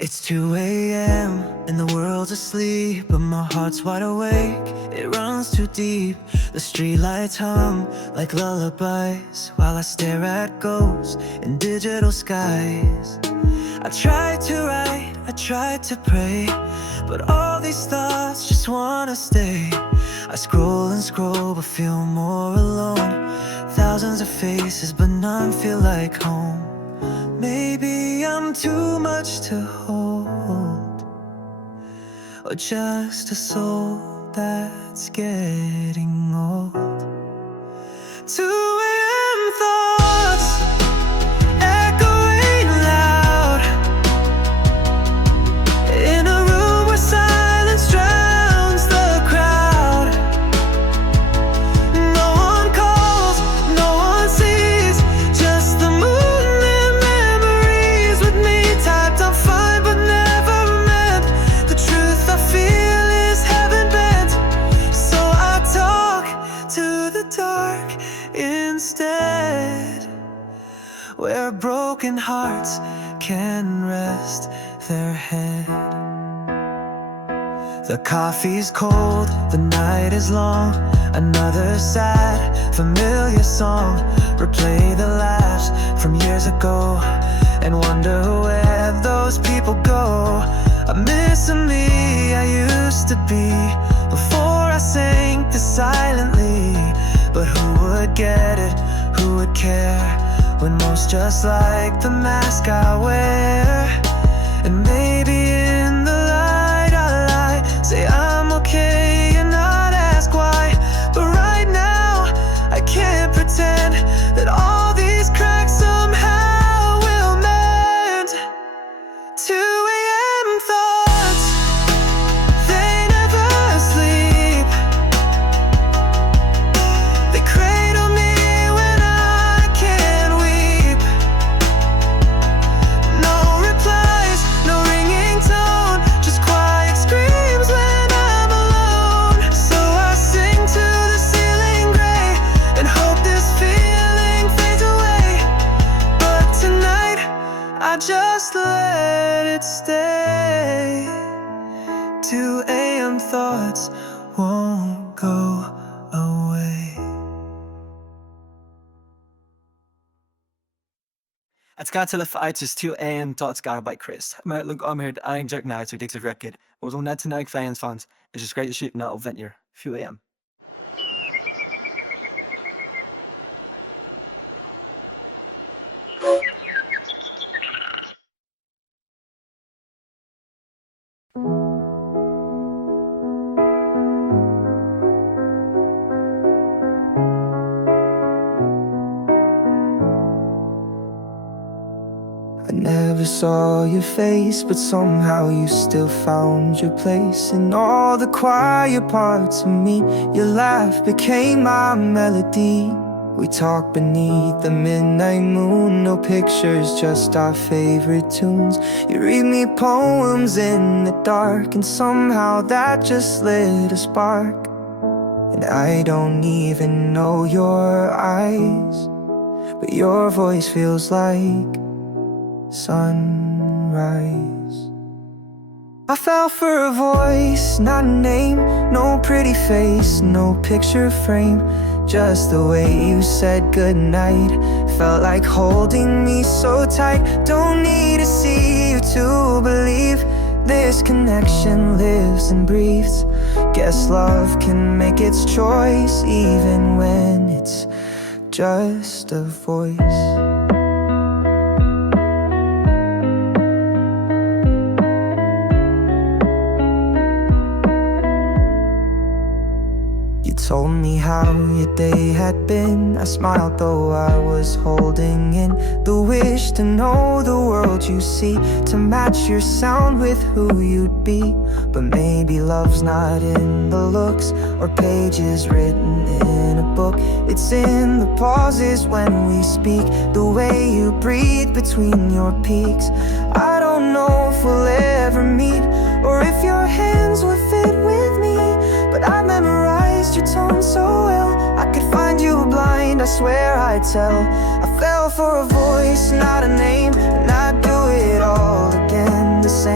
It's 2 a.m. and the world's asleep, but my heart's wide awake, it runs too deep. The streetlights hum like lullabies while I stare at ghosts in digital skies. I tried to write, I tried to pray, but all these thoughts just wanna stay. I scroll and scroll but feel more alone. Thousands of faces but none feel like home. Maybe I'm too much to hold, or just a soul that's getting old. 2 a.m. thoughts echoing loud in a room where silence drowns the crowd. No one calls, no one sees, just the moonlit memories with me typed on fine but never meant. The truth I feel is heaven bent, so I talk to the dark instead, where broken hearts can rest their head. The coffee's cold, the night is long. Another sad, familiar song. Replay the laughs from years ago and wonder where those people go. I'm missing me I used to be before I sang this silently. But who would get it, who would care, when most just like the mask I wear? And maybe in the light I lie, say I'm okay and not ask why. But right now I can't pretend that all these cracks somehow will mend. 2 a.m. thoughts, they never sleep. They cradle me when I can't weep. No replies, no ringing tone, just quiet screams when I'm alone. So I sing to the ceiling gray and hope this feeling fades away. But tonight I just let it stay. 2 a.m. thoughts won't go away. Het gaat zelf uit is 2 a.m. tot Scar by Chris. Maar look om hier eigenlijk naar het addictive record. Was on net tonight fans fans. It's just great to shoot now of venture. 2 a.m. I never saw your face, but somehow you still found your place in all the quiet parts of me. Your laugh became my melody. We talk beneath the midnight moon, no pictures, just our favorite tunes. You read me poems in the dark, and somehow that just lit a spark. And I don't even know your eyes, but your voice feels like sunrise. I fell for a voice, not a name, no pretty face, no picture frame. Just the way you said goodnight felt like holding me so tight. Don't need to see you to believe this connection lives and breathes. Guess love can make its choice even when it's just a voice. You told me how your day had been. I smiled though I was holding in the wish to know the world you see, to match your sound with who you'd be. But maybe love's not in the looks or pages written in a book. It's in the pauses when we speak, the way you breathe between your peaks. I don't know if we'll ever meet, or if your hands would fit with me, but I memorized your tone so well. I could find you blind, I swear I'd tell. I fell for a voice, not a name, and I'd do it all again the same.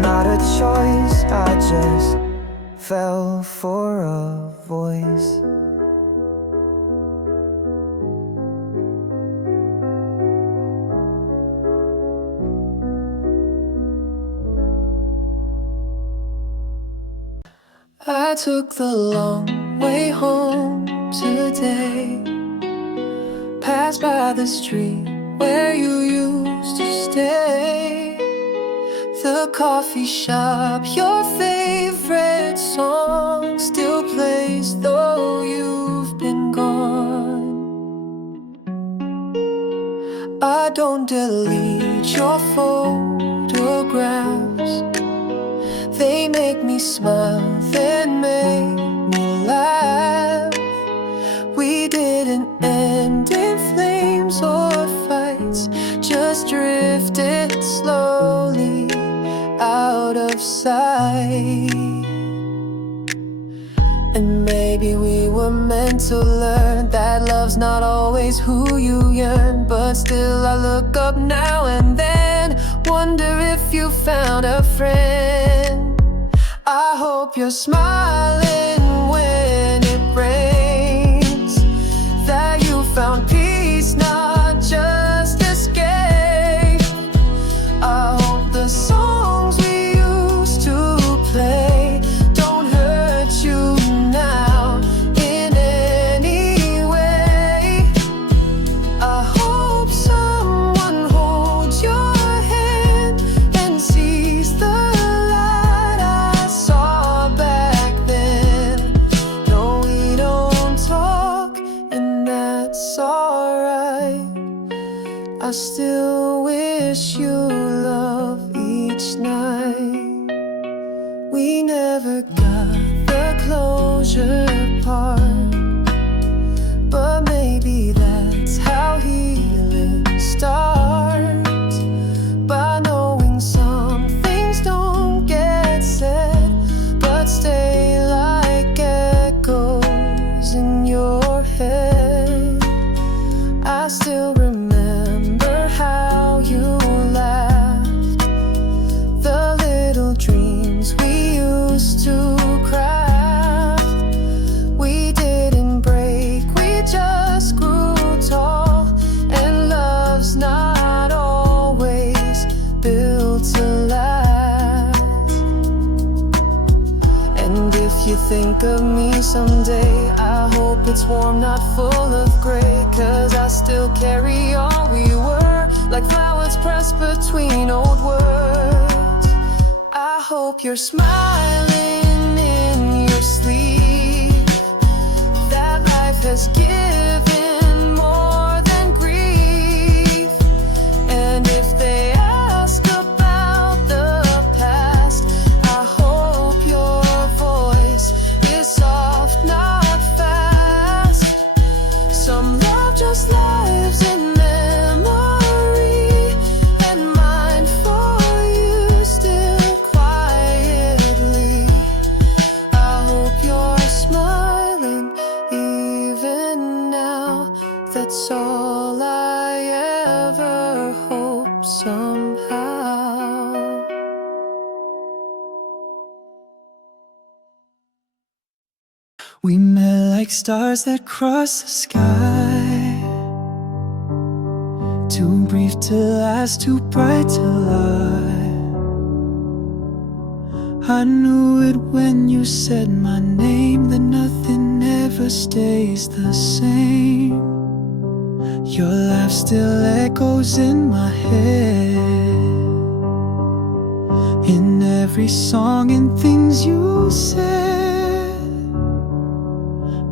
not a choice, I just fell for a voice. I took the long way home today, passed by the street where you used to stay, the coffee shop your favorite song still plays though you've been gone. I don't delete your photographs, they make me smile, then make me laugh. We didn't end in flames or fights, just drifted slowly out of sight. And maybe we were meant to learn that love's not always who you yearn. But still I look up now and then, wonder if you found a friend. I hope you're smiling when it rains, that you found peace, not just escape. I hope the songs we used to play don't hurt you now in any way. I hope someone holds your hand and sees the light I saw back then. No, we don't talk, and that's alright. I still wish you love each night. We never got the closure part, but maybe that's how healing starts. By knowing some things don't get said, but stay like echoes in your head. I still remember how you laughed, the little dreams we used to craft. We didn't break, we just grew tall, and love's not always built to last. And if you think of me someday, I hope it's warm, not full of gray, 'cause I still carry all we were, like flowers pressed between old words. I hope you're smiling in your sleep, that life has given more than grief. And if they ask about the past, I hope your voice is soft, not fast. Some love just lives in memory, and mine for you still quietly. I hope you're smiling even now, that's all I ever hope somehow. We met like stars that cross the sky, too brief to last, too bright to lie. I knew it when you said my name, that nothing ever stays the same. Your laugh still echoes in my head, in every song and things you said.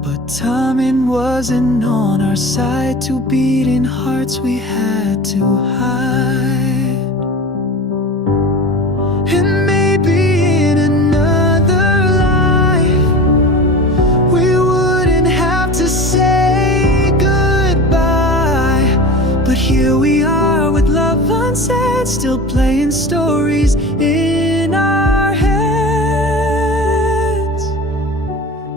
But timing wasn't on our side, two beating hearts we had to hide. And maybe in another life we wouldn't have to say goodbye. But here we are with love unsaid, still playing stories in our heads.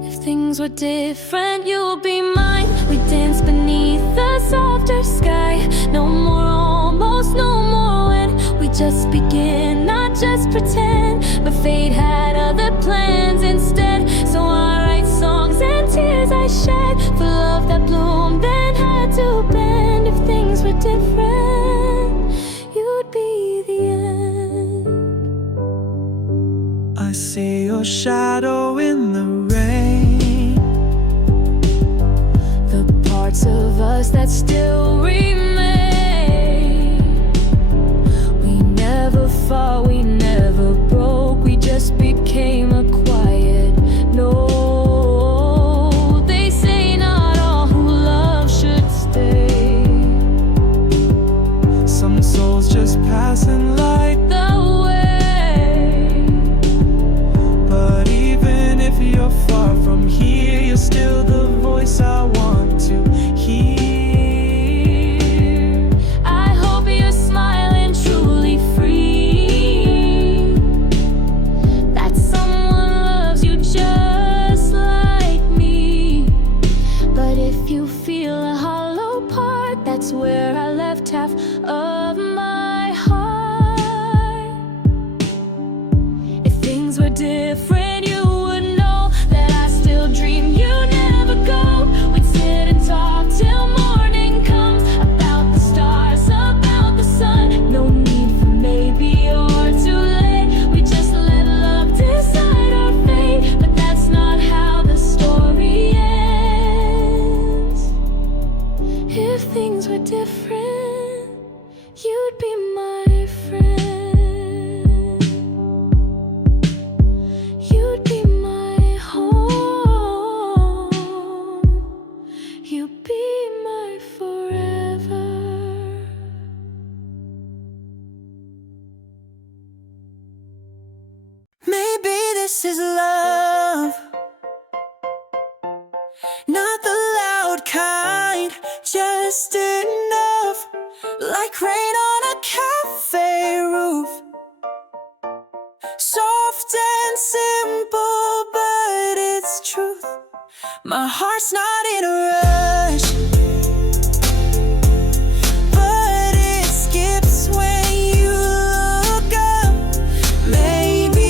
If things were different, you'll be mine. We dance beneath the softer sky. No more almost, no more when. We just begin, not just pretend. but fate had other plans instead. So I write songs and tears I shed for love that bloomed then had to bend. If things were different, you'd be the end. I see your shadow in the rain, The parts of us that still remain. We never fought, we never broke, we just became a quiet no. They say not all who love should stay. some souls just passing light. The way But even if you're far from here, you're still the voice I want to hear. I hope you're smiling truly free, that someone loves you just like me. But if you feel a hollow part, that's where I left half of my heart. If things were different, you would know that I still dream you never go. We'd sit and talk till morning comes, about the stars, about the sun. No need for maybe or too late. We just let love decide our fate. But that's not how the story ends. If things were different, you'd be my friend. You'd be my home. You'd be my forever. Maybe this is love, not the loud kind, just enough, like rain on a cafe roof. Soft and simple, but it's truth. My heart's not in a rush, but it skips when you look up. Maybe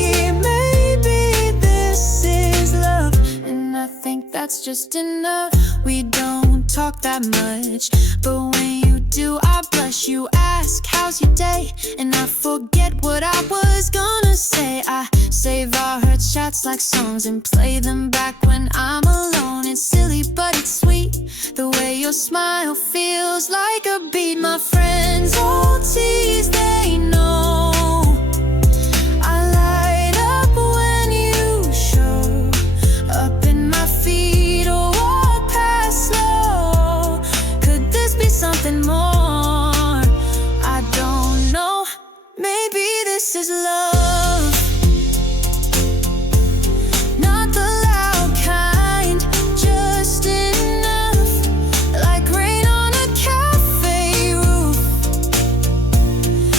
this is love, and I think that's just enough. We don't talk that much, but when you do, I blush. You ask, how's your day? And I forget what I was gonna say. I save our chats like songs and play them back when I'm alone. It's silly, but it's sweet, the way your smile feels like a beat. My friends all tease, they know I light up when you show up in my feet or walk past slow. Could this be something more? I don't know. Maybe this is love, not the loud kind, just enough, like rain on a cafe roof.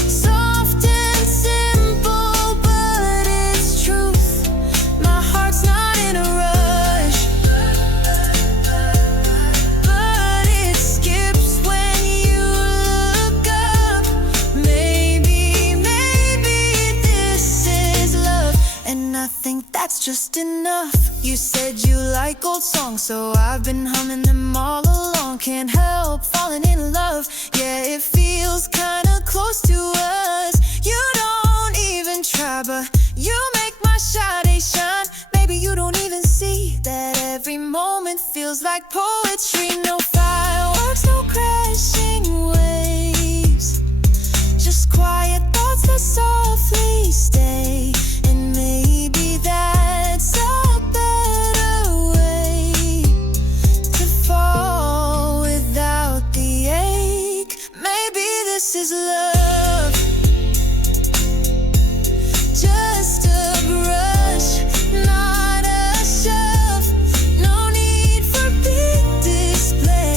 Soft and simple, but it's truth. My heart's not in a rush, but it skips when you look up. Maybe this is love, and I think that's just enough. You said you like old songs, so I've been humming them all along. Can't help falling in love, yeah, it feels kinda close to us. You don't even try, but you make my shine shine. Maybe you don't even see that every moment feels like poetry. No fireworks, no crashing waves, just quiet thoughts that softly stay. And maybe that's a better way to fall without the ache. Maybe this is love, just a brush, not a shove. No need for big display.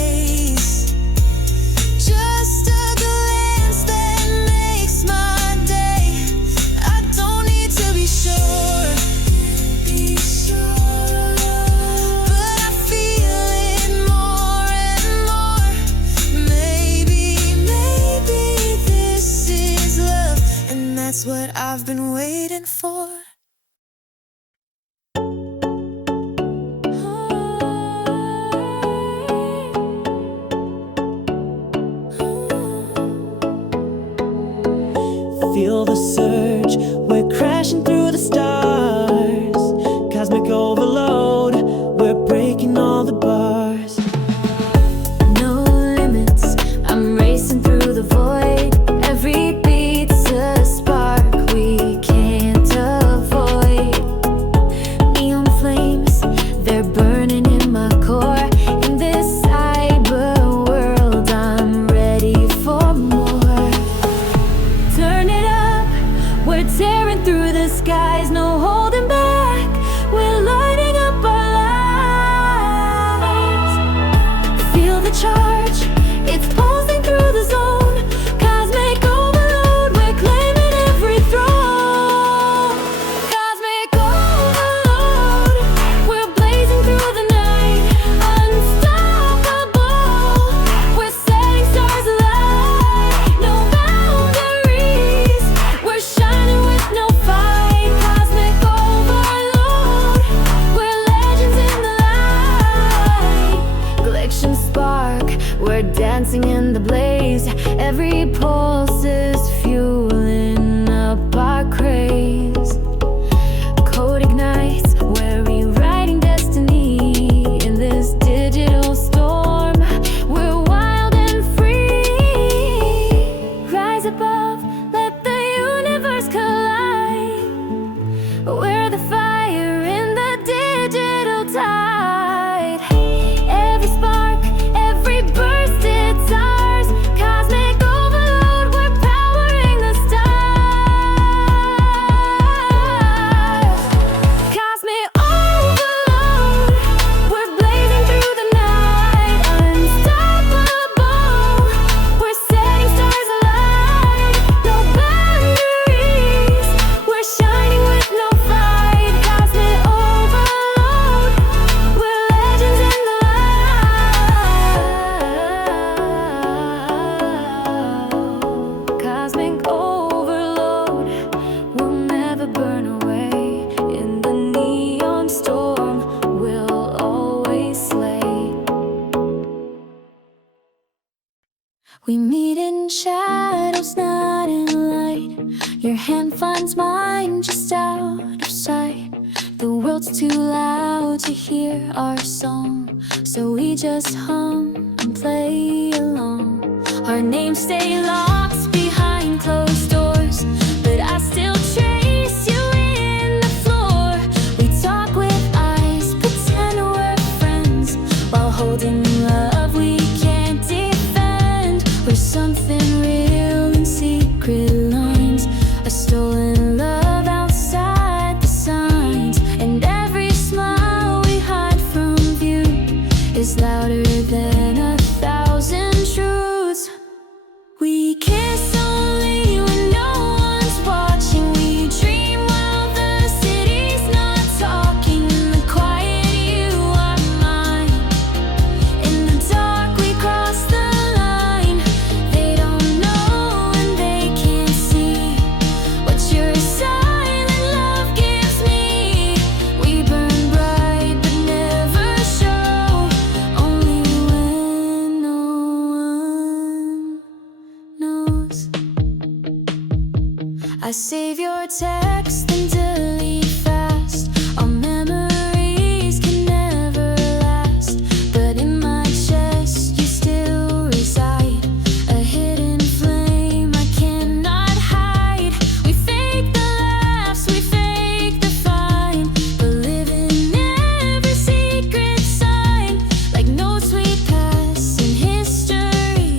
a surge, we're crashing through the stars. Cosmic overload, we're breaking all the bars. No limits, I'm racing through the void. Every beat's a spark we can't avoid. Neon flames, they're burning in my core. In this cyber world, I'm ready for more. Turn it up, we're tearing through the skies, no holding back. We're lighting up our lives. Feel the charge, it's pulsing through the zone. Cosmic overload, we're claiming every throne. Cosmic overload, we're blazing through the night. Unstoppable, we're setting stars alight. No boundaries, we're shining with no fight. Cosmic overload, we're legends in the light. Collection spark, we're dancing in the blaze. Every pulse is fueling up our craze. Code ignites, we're rewriting destiny. In this digital storm, we're wild and free. Rise above, let the universe collide. We're the fire in the digital tide. Every spark, every burst, it's ours. Cosmic overload, we're powering the stars. Cosmic overload, we're blazing through the night. Unstoppable, we're setting stars alight. No boundaries, we're shining with no fight. Cosmic overload, we're legends in the light. Cosmic overload will never burn away. In the neon storm, we'll always slay. We meet in shadows, not in light. Your hand finds mine just out of sight. The world's too loud to hear our song, so we just hum and play along. Our names stay locked behind closed doors, but I still trace you in the floor. We talk with eyes, pretend we're friends, while holding love we can't defend. We're something real in secret lines, a stolen love outside the signs. And every smile we hide from view is louder than 1,000 truths. We kiss only when no one's watching. We dream while the city's not talking. In the quiet, you are mine. In the dark, we cross the line. They don't know and they can't see what your silent love gives me. We burn bright but never show, only when no one knows. I save your text and delete fast. Our memories can never last, but in my chest you still reside. A hidden flame I cannot hide. We fake the laughs, we fake the fine, but live in every secret sign. Like notes we pass in history,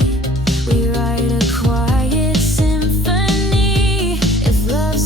we write a quiet symphony. If love's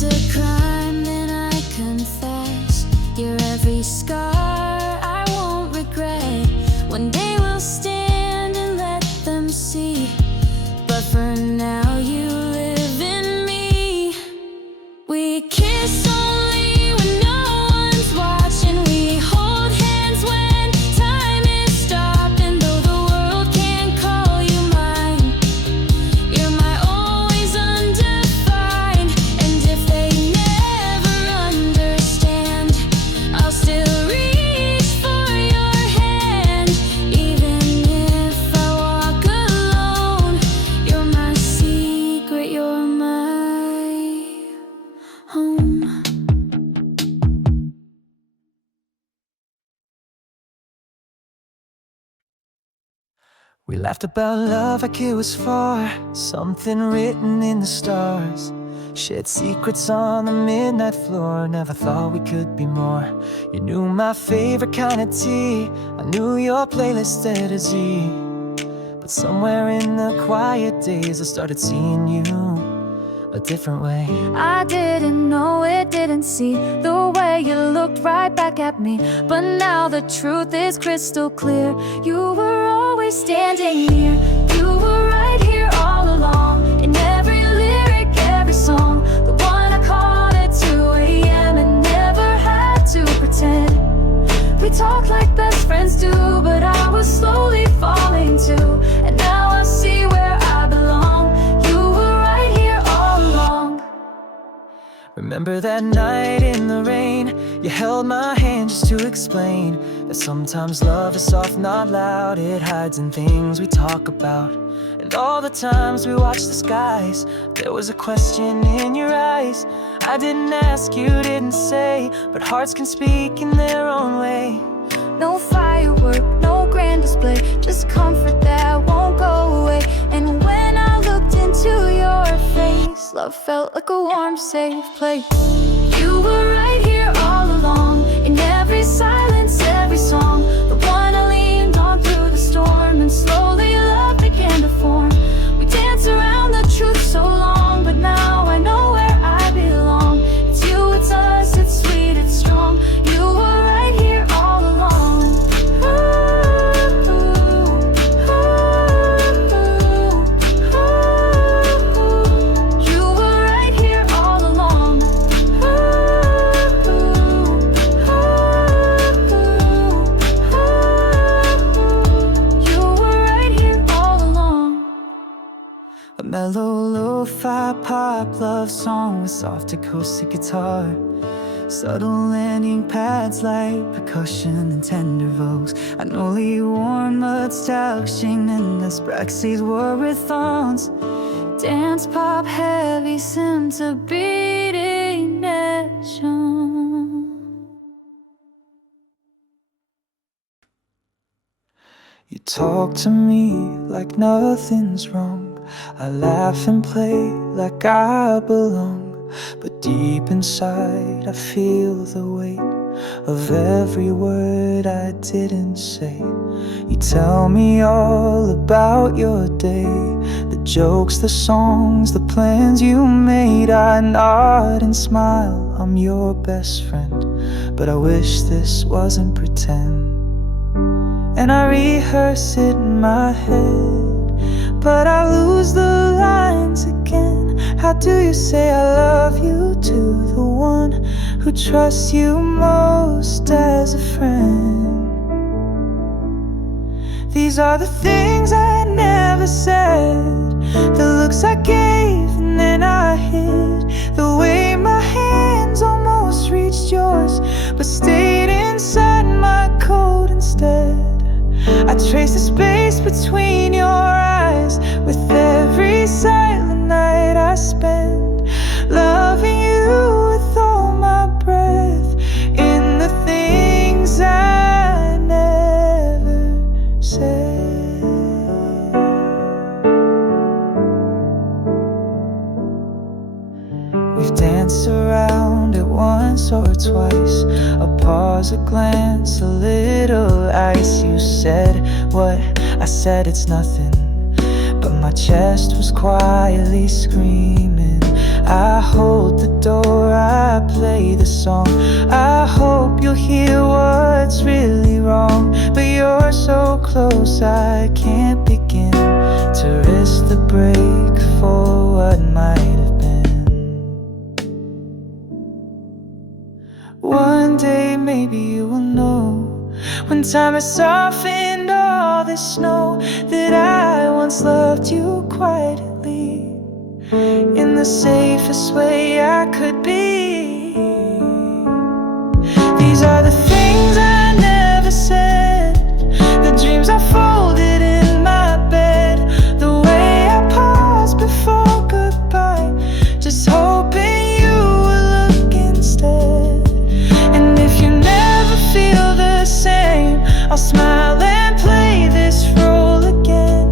We laughed about love like it was far, something written in the stars. Shared secrets on the midnight floor, never thought we could be more. You knew my favorite kind of tea, I knew your playlist A to Z. But somewhere in the quiet days I started seeing you a different way. I didn't know it, didn't see the way you looked right back at me. But now the truth is crystal clear. You were always standing near. You were right here all along, in every lyric, every song. The one I called at 2 a.m. and never had to pretend. We talked like best friends do, but I was slowly falling too. And now I see where I belong. You were right here all along. Remember that night in the rain, you held my hand just to explain that sometimes love is soft, not loud. It hides in things we talk about. And all the times we watched the skies, there was a question in your eyes. I didn't ask, you didn't say, but hearts can speak in their own way. No firework, no grand display, just comfort that won't go away. And when I looked into your face, love felt like a warm, safe place. You were right here all along, in every silence, every song. The one I leaned on through the storm, and slowly love began to form. We danced around the truth so long, but now I know where I belong. It's you, it's us, it's sweet, it's strong. You were right here all along. You were right here all along. You were right here all along. A mellow lo-fi pop love song with soft acoustic guitar, subtle landing pads like percussion and tender vocals. An only warm mud's touching and as Braxies were with thorns. Dance pop heavy seemed to beating nation. You talk to me like nothing's wrong. I laugh and play like I belong. But deep inside I feel the weight of every word I didn't say. You tell me all about your day, the jokes, the songs, the plans you made. I nod and smile, I'm your best friend, but I wish this wasn't pretend. And I rehearse it in my head, but I lose the lines again. How do you say I love you to the one who trusts you most as a friend? These are the things I never said, the looks I gave and then I hid, the way my hands almost reached yours but stayed inside my coat instead. I trace the space between your eyes with every silent night I spend, loving you with all my breath in the things I never said. We've danced around it once or twice, a pause, a glance, a little ice. You said what I said, it's nothing, but my chest was quietly screaming. I hold the door, I play the song. I hope you'll hear what's really wrong, but you're so close I can't begin to risk the break for what might have been. One day maybe you will know, when time has softened all this snow, that I once loved you quietly, in the safest way I could be. These are the things I never said, the dreams I folded in my bed, the way I paused before goodbye, just hoping you would look instead. And if you never feel the same, I'll smile and play this role again.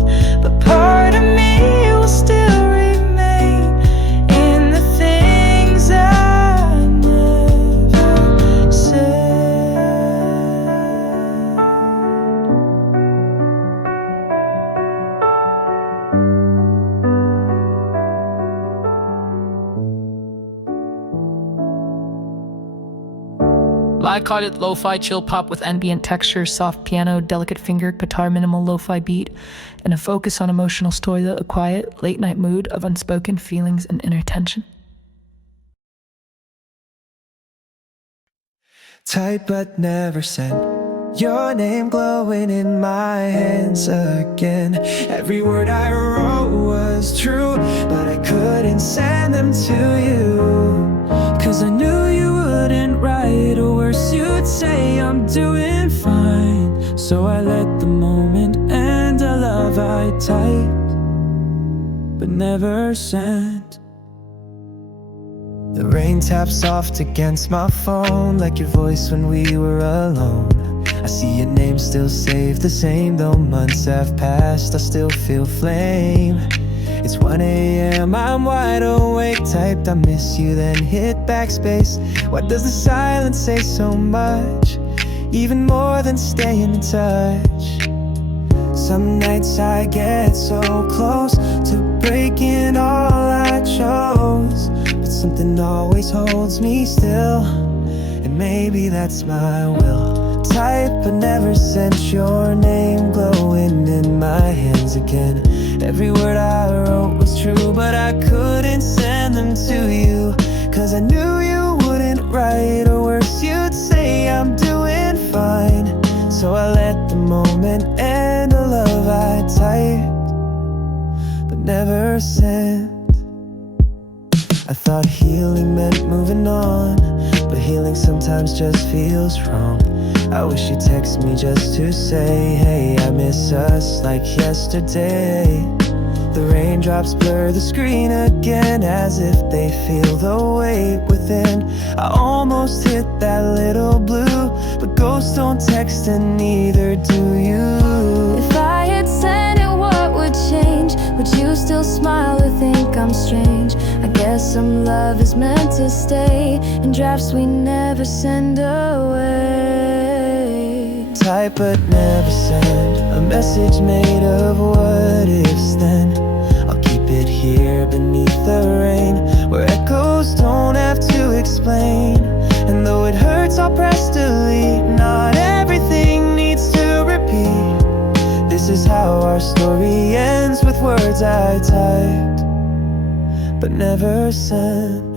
I call it lo-fi chill pop with ambient textures, soft piano, delicate finger guitar, minimal lo-fi beat, and a focus on emotional story, a quiet, late-night mood of unspoken feelings and inner tension. Tight but never sent, your name glowing in my hands again. Every word I wrote was true, but I couldn't send them to you, 'cause I knew you wouldn't write, or worse you'd say I'm doing fine. So I let the moment end, a love I typed but never sent. The rain taps soft against my phone, like your voice when we were alone. I see your name still saved the same, though months have passed, I still feel flame. It's 1 a.m., I'm wide awake, typed I miss you, then hit backspace. Why does the silence say so much, even more than staying in touch? Some nights I get so close to breaking all I chose, but something always holds me still, and maybe that's my will. Type but never sent, your name glowing in my hands again. Every word I wrote was true, but I couldn't send them to you, 'cause I knew you wouldn't write, or worse you'd say I'm doing fine. So I let the moment end, a love I typed but never sent. I thought healing meant moving on, but healing sometimes just feels wrong. I wish you'd text me just to say, hey, I miss us like yesterday. The raindrops blur the screen again, as if they feel the weight within. I almost hit that little blue, but ghosts don't text and neither do you. If I had sent it, what would change? Would you still smile or think I'm strange? I guess some love is meant to stay in drafts we never send away. Type but never send, a message made of what ifs then. I'll keep it here beneath the rain, where echoes don't have to explain. And though it hurts, I'll press delete. Not everything needs to repeat. This is how our story ends, with words I typed but never sent.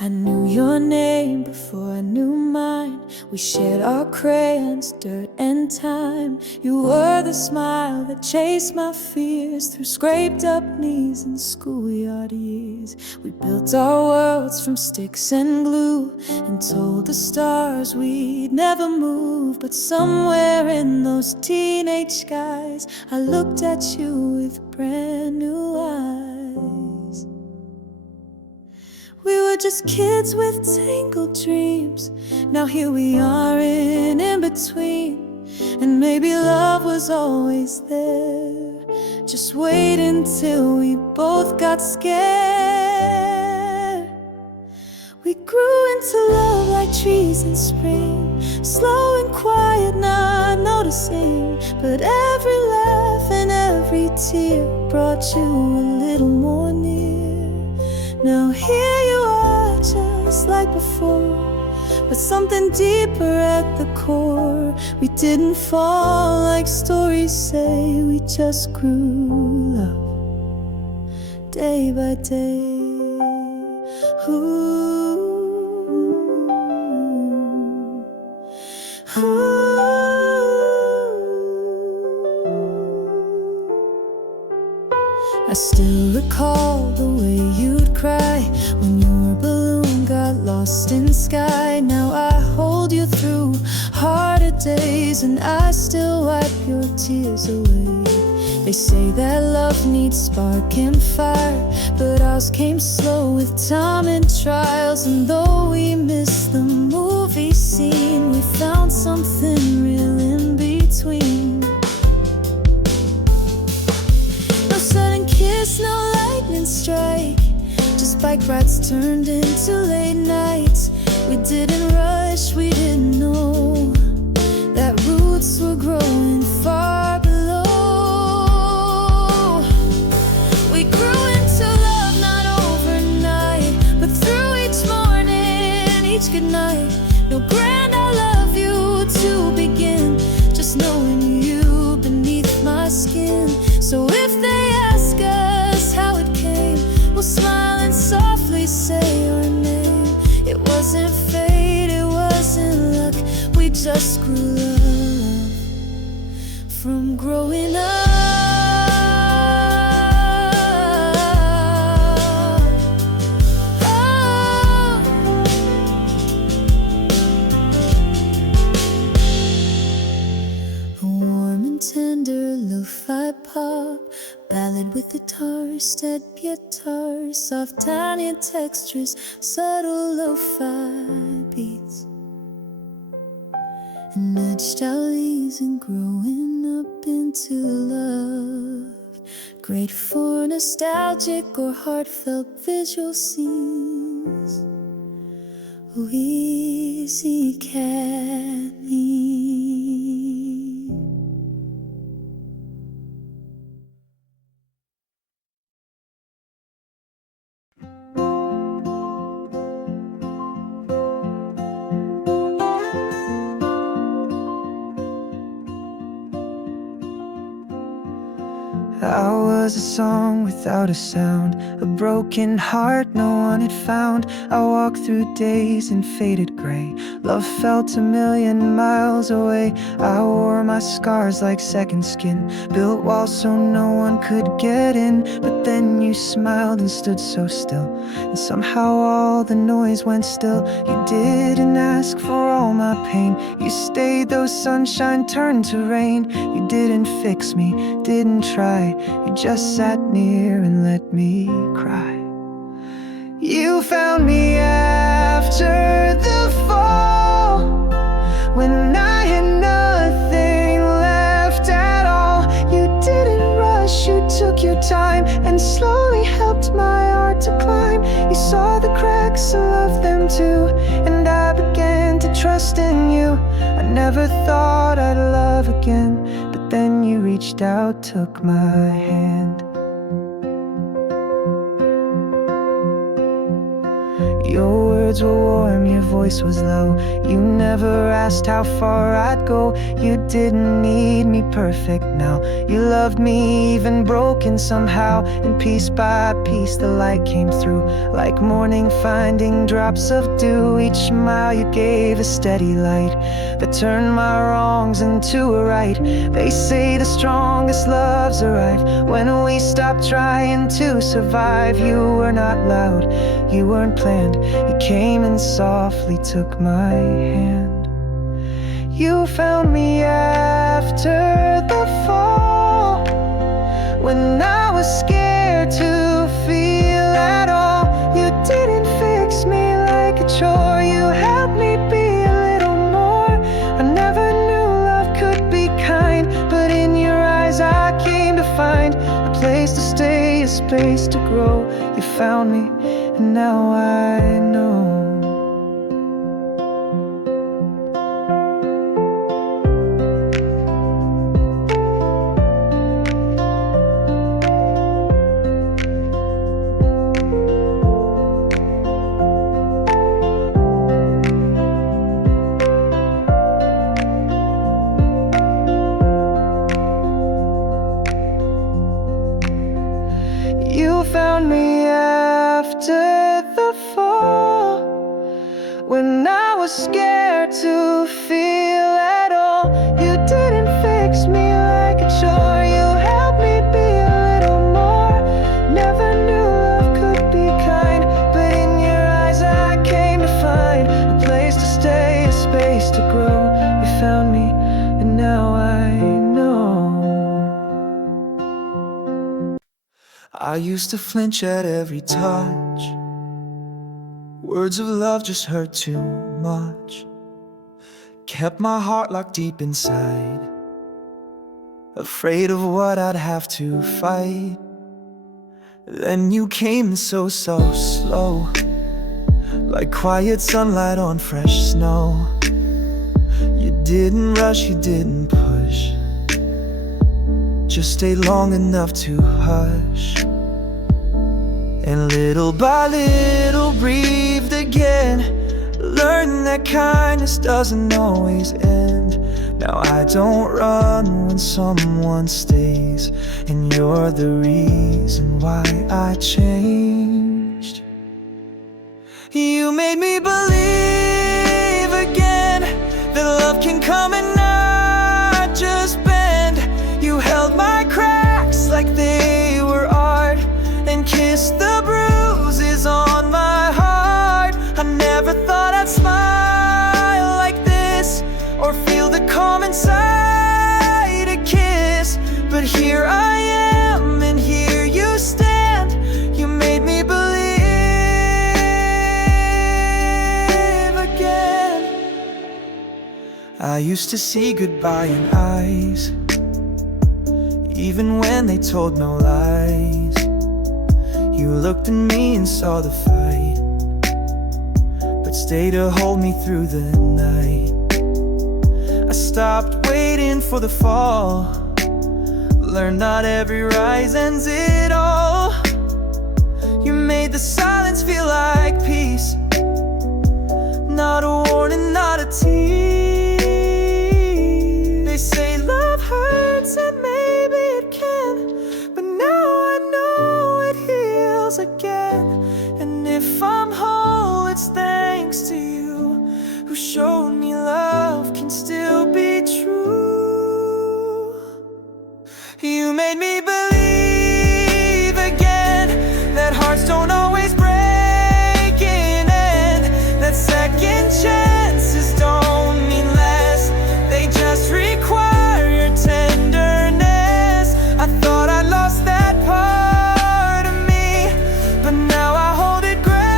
I knew your name before I knew mine. We shared our crayons, dirt and time. You were the smile that chased my fears through scraped up knees and schoolyard years. We built our worlds from sticks and glue, and told the stars we'd never move. But somewhere in those teenage skies, I looked at you with brand new eyes. We were just kids with tangled dreams. Now here we are in between. And maybe love was always there. Just wait until we both got scared. We grew into love like trees in spring, slow and quiet, not noticing. But every laugh and every tear brought you a little more near. Now here you are, just like before, but something deeper at the core. We didn't fall like stories say, we just grew up day by day. Ooh. Ooh. I still recall the way you'd cry when your balloon got lost in sky. Now I hold you through harder days, and I still wipe your tears away. They say that love needs spark and fire, but ours came slow with time and trials. And though we missed the movie scene, we found something real in between. No sudden kiss, no lightning strike, just bike rides turned into late nights. We didn't rush, we didn't know that roots were growing far below. We grew into love not overnight, but through each morning, each good night. No grand I love you to begin, just knowing you beneath my skin. So if they ask us how it came, we'll smile and softly say our name. It wasn't fate, it wasn't luck, we just grew up from growing up. A warm and tender lo-fi pop ballad with guitar, steady guitar, soft tiny textures, subtle lo-fi beats. And nudged out easy and growing up into love. Great for nostalgic or heartfelt visual scenes. Oh, easy Kathleen. I was a song without a sound, a broken heart no one had found. I walked through days in faded gray. Love felt a million miles away. I wore my scars like second skin, built walls so no one could get in. But then you smiled and stood so still, and somehow all the noise went still. You didn't ask for all my pain, you stayed though sunshine turned to rain. You didn't fix me, didn't try, you just sat near and let me cry. You found me after the fall, when I had nothing left at all. You didn't rush, you took your time and slowly helped my art to climb. You saw the cracks, I loved them too, and I began to trust in you. I never thought I'd love again, but then you reached out, took my hand. Your words were warm, your voice was low. You never asked how far I'd go. You didn't need me perfect now. You loved me even broken somehow. And piece by piece the light came through, like morning finding drops of dew. Each smile you gave a steady light that turned my wrongs into a right. They say the strongest loves arrive when we stop trying to survive. You were not loud, you weren't planned, you came and softly took my hand. You found me after the fall, when I was scared to feel at all. You didn't fix me like a chore, you helped me be a little more. I never knew love could be kind, but in your eyes I came to find a place to stay, a space to grow. You found me, and now I know. You found me after the fall, I used to flinch at every touch. Words of love just hurt too much. Kept my heart locked deep inside, afraid of what I'd have to fight. Then you came so slow, like quiet sunlight on fresh snow. You didn't rush, you didn't push, just stayed long enough to hush. And little by little breathed again, learned that kindness doesn't always end. Now I don't run when someone stays, and you're the reason why I changed. You made me believe again that love can come and not just bend. You held my cracks like they were art, and kissed the bruises on my heart. I never thought I'd smile like this, or feel the calm inside a kiss. But here I am, and here you stand. You made me believe again. I used to see goodbye in eyes, even when they told no lies. You looked at me and saw the fight, but stayed to hold me through the night. I stopped waiting for the fall, learned not every rise ends it all. You made the silence feel like peace, not a warning, not a tease. They say love hurts and maybe it can, but now I know it heals again. And if I'm whole, it's thanks to you, who showed me love can still be true. You made me believe again that hearts don't always break in end, that second chances don't mean less, they just require your tenderness. I thought I lost that part of me, but now I hold it gratefully.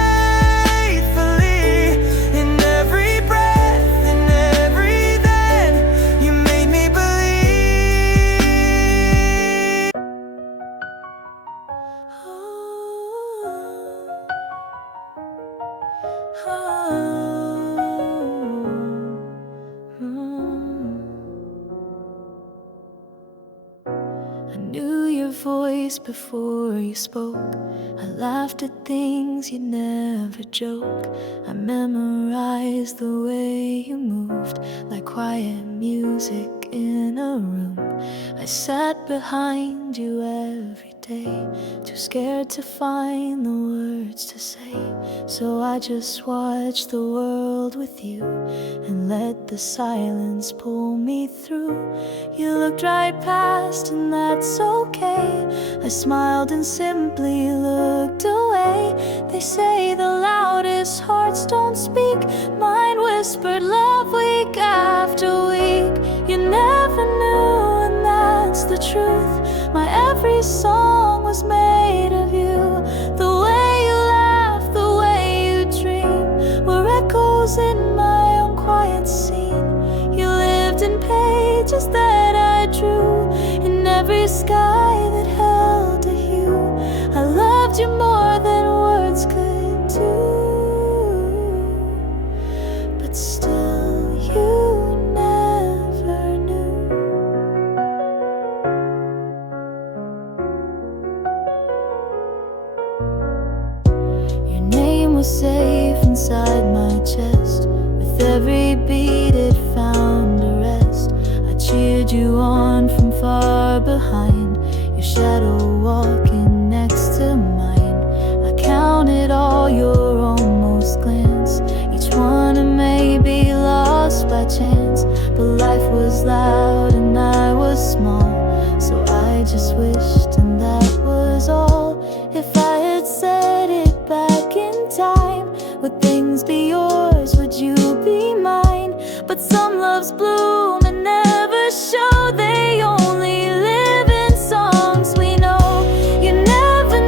In every breath, in every then, you made me believe. I knew your voice before you spoke. I laughed at things you never joke. I memorized the way you moved, like quiet music in a room. I sat behind you every day, too scared to find the words to say. So I just watched the world with you, and let the silence pull me through. You looked right past, and that's okay. I smiled and simply looked away. They say the loudest hearts don't speak. Mine whispered love week after week. You never knew, and that's the truth. My every song was made of you. The way you laugh, the way you dream, were echoes in my own quiet scene. You lived in pages that I drew, in every sky that held a hue. I loved you more than words could do, but still you never knew. Your name was safe inside my chest. With every beat it found a rest. I cheered you on from far behind, your shadow walking next to mine. I counted all your almost glance, each one a maybe lost by chance. But life was loud and I was small, so I just wished, and that was all. If I had said it back in time, would things be yours, would you be mine? But some loves bloom and never show, they only live in songs we know. You never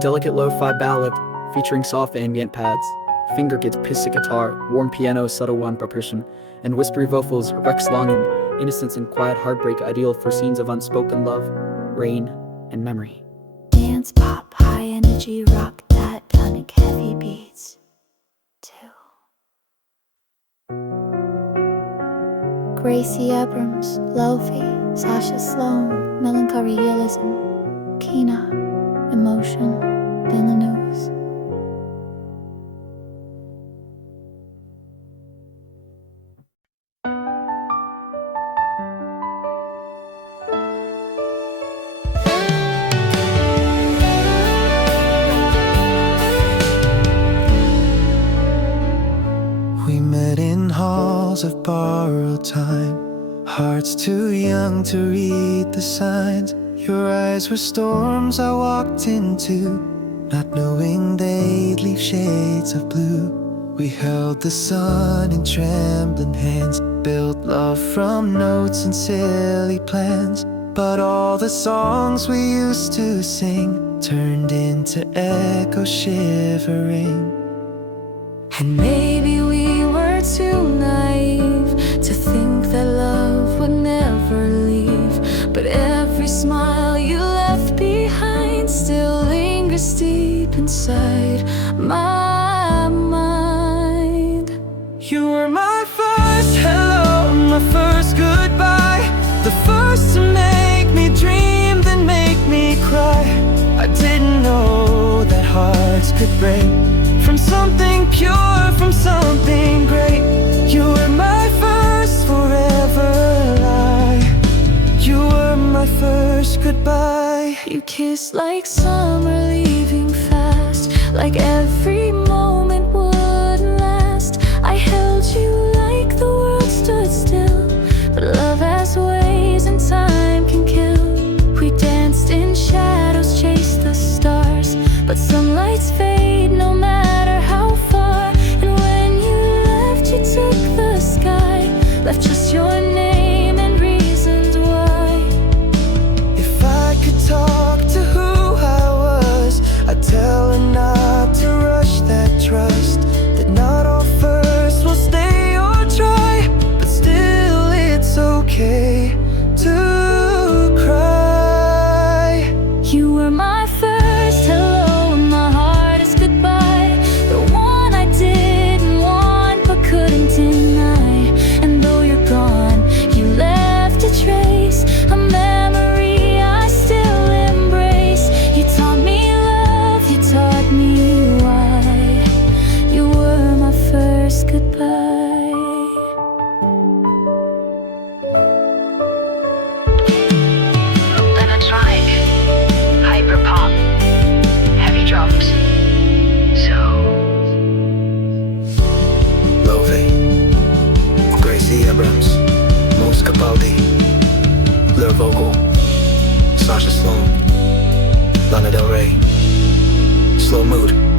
delicate lo-fi ballad featuring soft ambient pads, finger gets pissed guitar, warm piano, subtle one percussion, and whispery vocals, Rex longing, innocence and quiet heartbreak, ideal for scenes of unspoken love, rain, and memory. Dance, pop, high energy, rock that tonic, heavy beats too. Gracie Abrams, Lofi, Sasha Sloan, melancholy realism, Kina, emotion, Villeneuve. We met in halls of borrowed time, hearts too young to read the signs. Your eyes were storms I walked into, not knowing they'd leave shades of blue. We held the sun in trembling hands, built love from notes and silly plans. But all the songs we used to sing turned into echoes shivering. And maybe we were too naive to think that love would never leave. But every smile you left behind still lingers deep inside my mind. You were my first hello, my first goodbye, the first to make me dream, then make me cry. I didn't know that hearts could break from something pure, from something great. You were my first forever lie. You were my first goodbye. You kissed like summer leaving fast, like every moment wouldn't last. I held you like the world stood still, but love has ways and time can kill. We danced in shadows, chased the stars, but some lights fade no matter how far. And when you left, you took the sky, left just your name and reasons why. If I could talk to who I was, I'd tell her not to rush that trust, that not all first will stay or try, but still it's okay to cry. You were my first hello, and my hardest goodbye, the one I didn't want but couldn't deny. And though you're gone, you left a trace, a memory I still embrace. You taught me love, you taught me why. You were my first goodbye. Electronic, hyper pop, heavy drums. So Lofi, Gracie Abrams, Mousse Capaldi, Lil Vocal, Sasha Sloan, Lana Del Rey, Slow Mood.